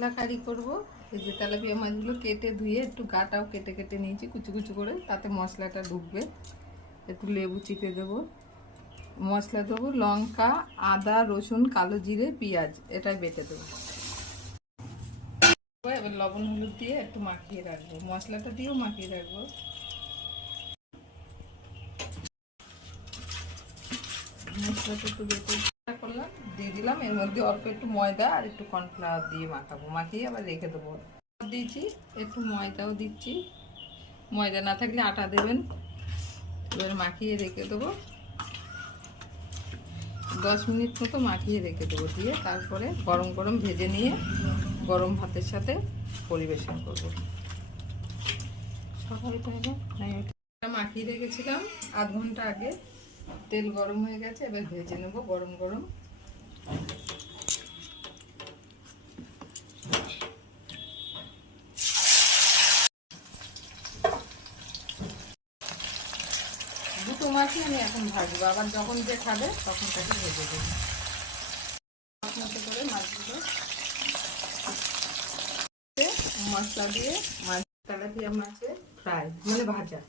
কারি করব। এই যে তেলাপিয়া মাছগুলো কেটে ধুয়ে একটু গাটাও কেটে কেটে নিয়েছি কুচু কুচু করে, তাতে মশলাটা ঢুকবে। একটু লেবু চিপে দেবো, মশলা দেবো লঙ্কা, আদা, রসুন, কালো জিরে, পেঁয়াজ, এটাই বেটে দেবো। এবার লবণ হলুদ দিয়ে একটু মাখিয়ে রাখবো, মশলাটা দিয়েও মাখিয়ে রাখবো। মশলাটা একটু বেটে করলাম, দিয়ে দিলাম। এর মধ্যে অল্প একটু ময়দা আর একটু কর্নফ্লাওয়ার দিয়ে মাখাবো, মাখিয়ে আবার রেখে দেবো। দিয়েছি, একটু ময়দাও দিচ্ছি, ময়দা না থাকলে আটা দেবেন। এবার মাখিয়ে রেখে দেবো, 10 মিনিট মতো মাখিয়ে রেখে দেবো। দিয়ে তারপরে গরম গরম ভেজে নিয়ে গরম ভাতের সাথে পরিবেশন করবো। মাখিয়ে রেখেছিলাম আধ ঘন্টা আগে, তেল গরম হয়ে গেছে, এবার ভেজে নেবো গরম গরম। দুটো মাছই আমি এখন ভাজবো, আবার যখন যে খাবে তখন তাকে ভেজে দেবো। মতো করে মাছগুলো মশলা দিয়ে মাছ, তেলাপিয়া মাছের ফ্রাই মানে ভাজা।